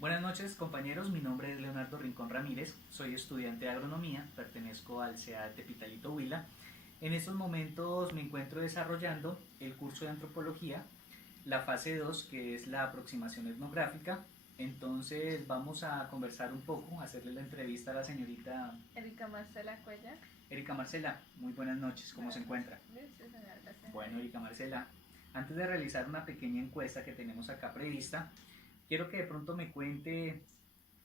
Buenas noches compañeros, mi nombre es Leonardo Rincón Ramírez, soy estudiante de agronomía, pertenezco al CEA de Tepitalito Huila. En estos momentos me encuentro desarrollando el curso de antropología, la fase 2 que es la aproximación etnográfica. Entonces vamos a conversar un poco, hacerle la entrevista a la señorita Erika Marcela Cuellar. Erika Marcela. Muy buenas noches, ¿cómo se Buenas encuentra? noches. Bien, sí, señora, gracias. Bueno, Erika Marcela, antes de realizar una pequeña encuesta que tenemos acá prevista, quiero que de pronto me cuente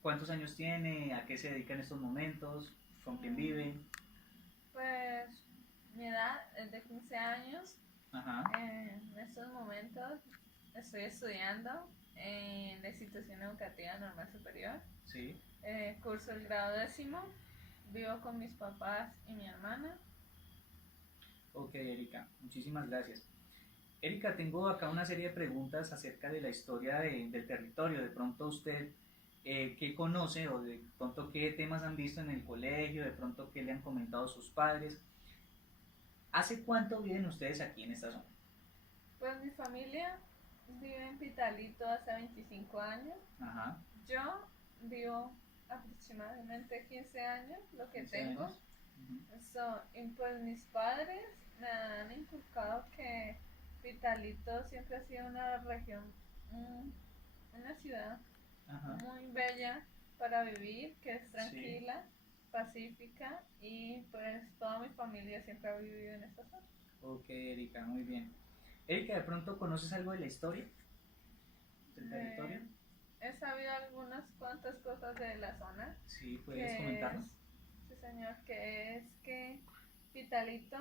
cuántos años tiene, a qué se dedica en estos momentos, con quién vive. Pues mi edad es de 15 años. Ajá. En estos momentos estoy estudiando en la institución educativa normal superior. Sí. Curso el grado 10º. Vivo con mis papás y mi hermana. Ok, Erika, muchísimas gracias. Erika, tengo acá una serie de preguntas acerca de la historia del territorio. De pronto usted, ¿qué conoce o de pronto qué temas han visto en el colegio? De pronto qué le han comentado sus padres. ¿Hace cuánto viven ustedes aquí en esta zona? Pues mi familia vive en Pitalito hace 25 años. Ajá. Yo vivo aproximadamente 15 años, lo que 15 tengo. años. Uh-huh. Y pues mis padres me han inculcado que Pitalito siempre ha sido una región, una ciudad Ajá. muy bella para vivir, que es Sí. tranquila, pacífica, y pues toda mi familia siempre ha vivido en esta zona. Ok, Erika, muy bien. Erika, ¿de pronto conoces algo de la historia del territorio? Eh, He sabido algunas cuantas cosas de la zona, Sí, puedes que comentarnos. es, sí señor, que es que Pitalito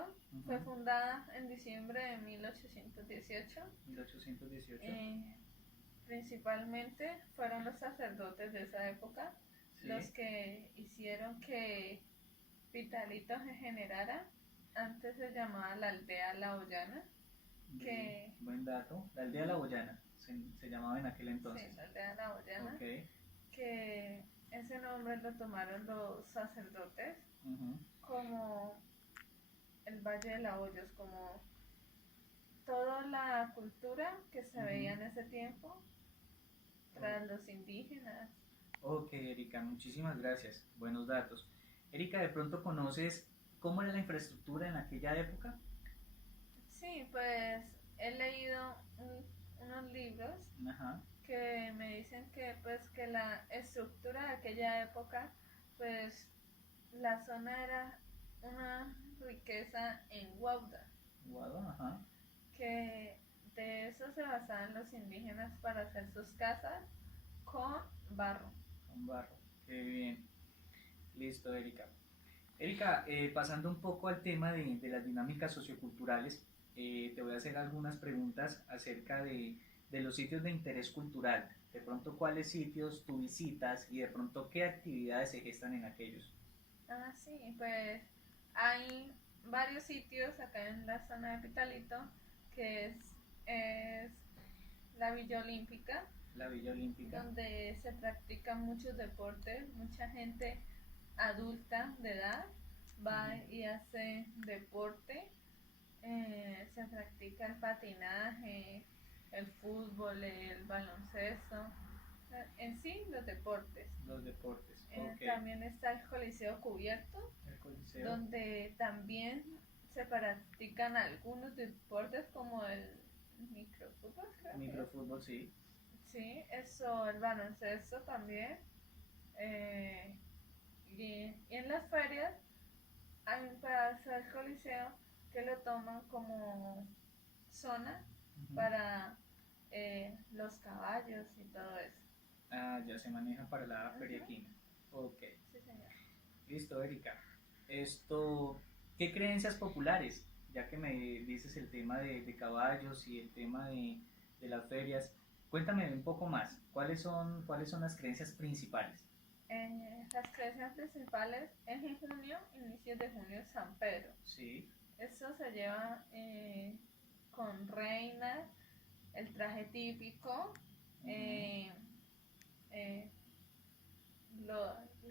fue Uh-huh. fundada en diciembre de 1818. 1818. Eh, Principalmente fueron los sacerdotes de esa época los Sí. que hicieron que Pitalito se generara. Antes se llamaba la aldea La Hoyana, que Buen dato. La aldea La Boyana se llamaba en aquel sí, entonces. la aldea La Hoyana, Ok. que ese nombre lo tomaron los sacerdotes Uh-huh. como el Valle de la Hoyos, como toda la cultura que se Uh-huh. veía en ese tiempo Oh. tras los indígenas. Ok, Erika, muchísimas gracias. Buenos datos. Erika, ¿de pronto conoces cómo era la infraestructura en aquella época? Sí, pues he leído unos libros Ajá. que me dicen que pues que la estructura de aquella época, pues la zona era una riqueza en guauda, Guado, ajá. que de eso se basaban los indígenas para hacer sus casas con barro. Con barro. Qué bien. Listo, Erika. Erika, pasando un poco al tema de las dinámicas socioculturales, te voy a hacer algunas preguntas acerca de los sitios de interés cultural. De pronto, ¿cuáles sitios tú visitas y de pronto qué actividades se gestan en aquellos? Ah, sí, pues hay varios sitios acá en la zona de Pitalito, que es la Villa Olímpica, La Villa Olímpica. donde se practican muchos deportes. Mucha gente adulta de edad va Uh-huh. y hace deporte. Se practica el patinaje, el fútbol, el baloncesto, en sí los deportes. Los deportes, ok. También está el Coliseo Cubierto, El Coliseo. donde también se practican algunos deportes como el microfútbol, creo que es. Microfútbol, sí. Sí, eso, el baloncesto también. Eh, y en las ferias hay un pedazo del coliseo que lo toman como zona Uh-huh. para los caballos y todo eso. Ah, ya se maneja para la Feria Ajá. Quina. Ok. Sí, señor. Listo, Erika. Esto, ¿qué creencias populares? Ya que me dices el tema de caballos y el tema de las ferias, cuéntame un poco más. Cuáles son las creencias principales? Las creencias principales es en junio, inicios de junio, San Pedro. Sí. Esto se lleva con reinas, el traje típico, Uh-huh. eh, eh,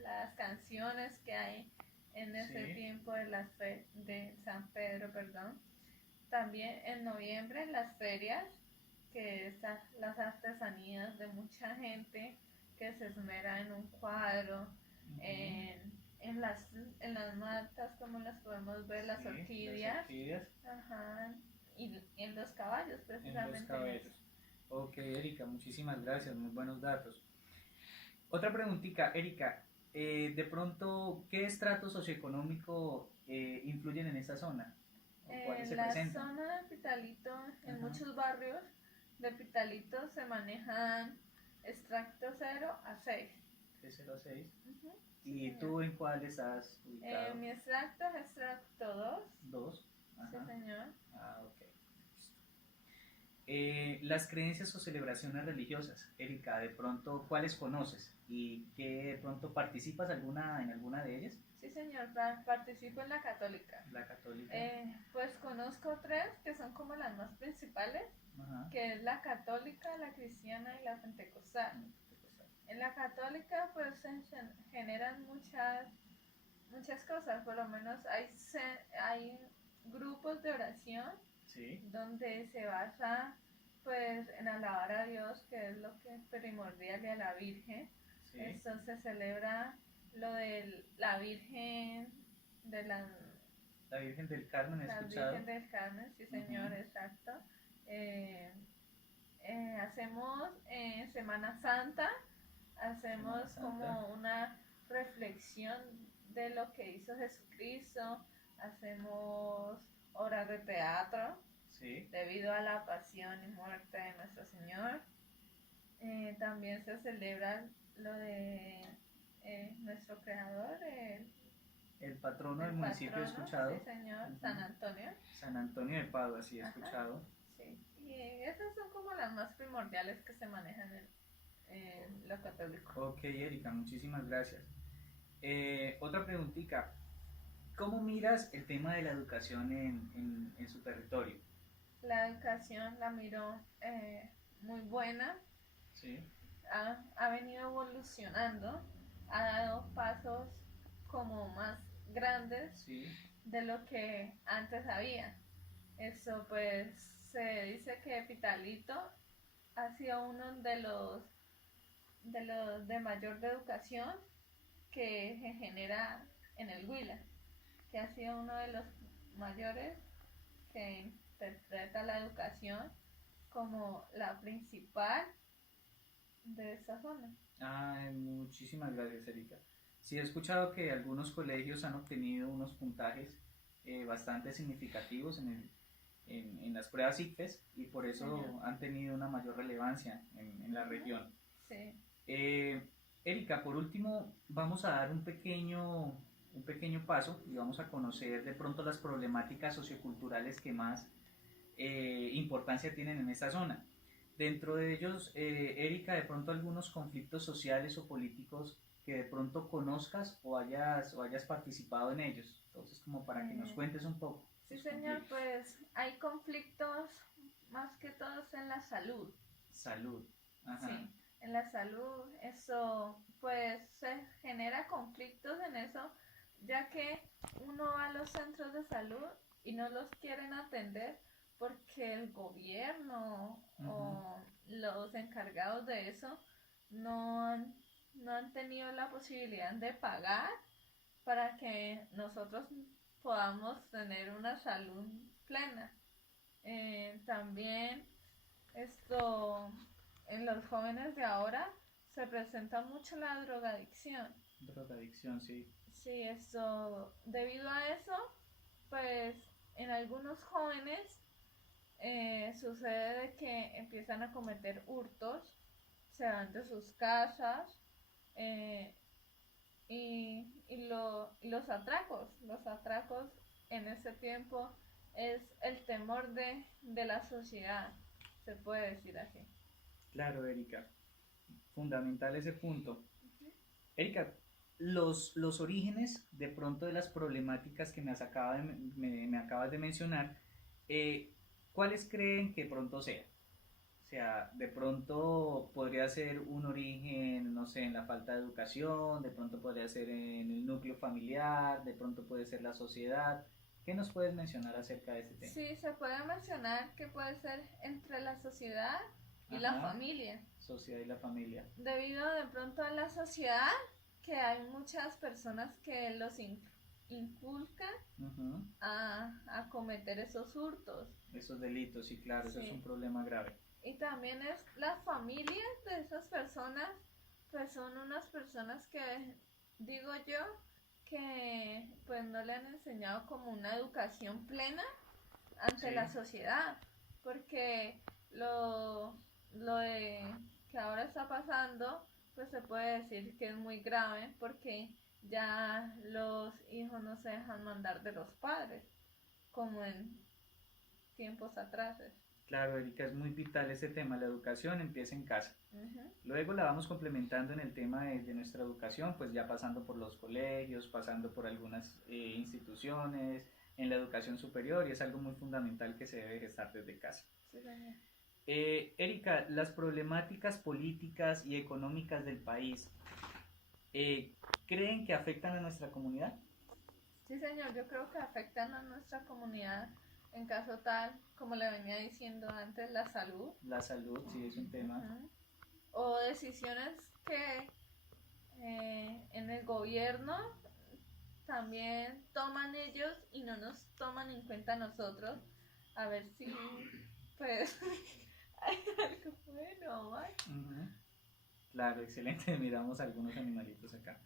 las canciones que hay en ese Sí. tiempo de San Pedro, perdón. También en noviembre las ferias, que están las artesanías de mucha gente que se esmera en un cuadro, Ujú. en las matas, como las podemos ver, las Sí, orquídeas, las orquídeas ajá, y en los caballos, en los precisamente en eso. cabellos. Ok, Erika, muchísimas gracias, muy buenos datos. Otra preguntita, Erika, de pronto, ¿qué estrato socioeconómico influyen en esta zona? ¿O cuáles En se la presentan? zona de Pitalito, en Ajá, muchos barrios de Pitalito se manejan extracto 0 a 6. de 0 a 6. Ujú, sí, ¿Y señor. tú en cuál estás ubicado? Mi extracto es extracto 2. 2. Sí, Ajá. señor. Ah, ok. Listo. Las creencias o celebraciones religiosas, Erika, de pronto, ¿cuáles conoces? ¿Y qué de pronto participas en alguna de ellas? Sí, señor. Participo en la católica. La católica. Pues conozco tres que son como las más principales, Ajá. que es la católica, la cristiana y la pentecostal. En la católica pues se generan muchas cosas, por lo menos hay grupos de oración Sí, donde se basa pues en alabar a Dios, que es lo que es primordial, y a la Virgen. sí. Esto se celebra lo de la Virgen de La Virgen del Carmen, he la escuchado. Virgen del Carmen, sí señor, Ujú. exacto. Eh, Hacemos Semana Santa, Semana hacemos Santa. como una reflexión de lo que hizo Jesucristo, hacemos obras de teatro Sí. debido a la pasión y muerte de nuestro Señor. También se celebra lo de nuestro Creador, El patrono el del municipio, he patrono, sí escuchado. Señor, San Ujú. Antonio. San Antonio de Padua, sí, he Ajá, escuchado. sí. Y esas son como las más primordiales que se manejan en lo católico. Ok, Erika, muchísimas gracias. Otra preguntita. ¿Cómo miras el tema de la educación en su territorio? La educación la miro muy buena, Sí, ha venido evolucionando, ha dado pasos como más grandes sí. de lo que antes había. Eso pues se dice que Pitalito ha sido uno de los de mayor de educación que se genera en el Huila, que ha sido uno de los mayores que interpreta la educación como la principal de esta zona. Ah, muchísimas gracias, Erika. Sí, he escuchado que algunos colegios han obtenido unos puntajes bastante significativos en las pruebas ICFES y por Sí, señor. eso han tenido una mayor relevancia en la Ujú. región. Sí. Eh, Erika, por último, vamos a dar un pequeño paso y vamos a conocer de pronto las problemáticas socioculturales que más importancia tienen en esta zona. Dentro de ellos, Erika, de pronto algunos conflictos sociales o políticos que de pronto conozcas o hayas participado en ellos. Entonces, como para que nos Eh, cuentes un poco sí, los señor, conflictos. pues hay conflictos más que todos en la salud. Salud. Ajá. Sí, en la salud, eso pues se genera conflictos en eso, ya que uno va a los centros de salud y no los quieren atender porque el gobierno Ujú. o los encargados de eso no han, no han tenido la posibilidad de pagar para que nosotros podamos tener una salud plena. También esto, en los jóvenes de ahora se presenta mucho la drogadicción. Drogadicción, sí. Sí, esto, debido a eso, pues en algunos jóvenes sucede de que empiezan a cometer hurtos, se van de sus casas, eh, y los atracos en ese tiempo es el temor de la sociedad, se puede decir así. Claro, Erika. Fundamental ese punto. Ujú. Erika, los orígenes de pronto de las problemáticas que me acabas de mencionar, eh, ¿cuáles creen que pronto sea? O sea, de pronto podría ser un origen, no sé, en la falta de educación, de pronto podría ser en el núcleo familiar, de pronto puede ser la sociedad. ¿Qué nos puedes mencionar acerca de este tema? Sí, se puede mencionar que puede ser entre la sociedad y la Ajá. familia. Sociedad y la familia. Debido de pronto a la sociedad, que hay muchas personas que los inculcan Ujú. a cometer esos hurtos. Esos delitos, sí, claro, eso es un Sí. problema grave. Y también es las familias de esas personas, pues son unas personas que, digo yo, que pues no le han enseñado como una educación plena ante Sí, la sociedad, porque lo de que ahora está pasando, pues se puede decir que es muy grave, porque ya los hijos no se dejan mandar de los padres, como en tiempos atrás. claro, Erika, es muy vital ese tema. La educación empieza en casa. Ujú. Luego la vamos complementando en el tema de nuestra educación, pues ya pasando por los colegios, pasando por algunas instituciones, en la educación superior, y es algo muy fundamental que se debe gestar desde casa. Sí, señor. Erika, las problemáticas políticas y económicas del país, eh, ¿creen que afectan a nuestra comunidad? Sí, señor, yo creo que afectan a nuestra comunidad en caso tal, como le venía diciendo antes, la salud. La salud, sí, es un tema. Ujú. O decisiones que en el gobierno también toman ellos y no nos toman en cuenta nosotros. A ver si, pues, hay algo bueno, ¿vale? Ujú. Claro, excelente. Miramos algunos animalitos acá.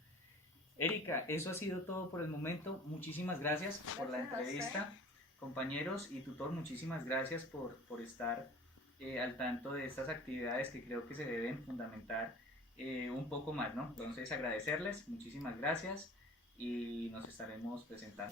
Erika, eso ha sido todo por el momento. Muchísimas gracias por la Gracias a usted. entrevista. Compañeros y tutor, muchísimas gracias por estar al tanto de estas actividades que creo que se deben fundamentar un poco más, ¿no? Entonces, agradecerles, muchísimas gracias y nos estaremos presentando.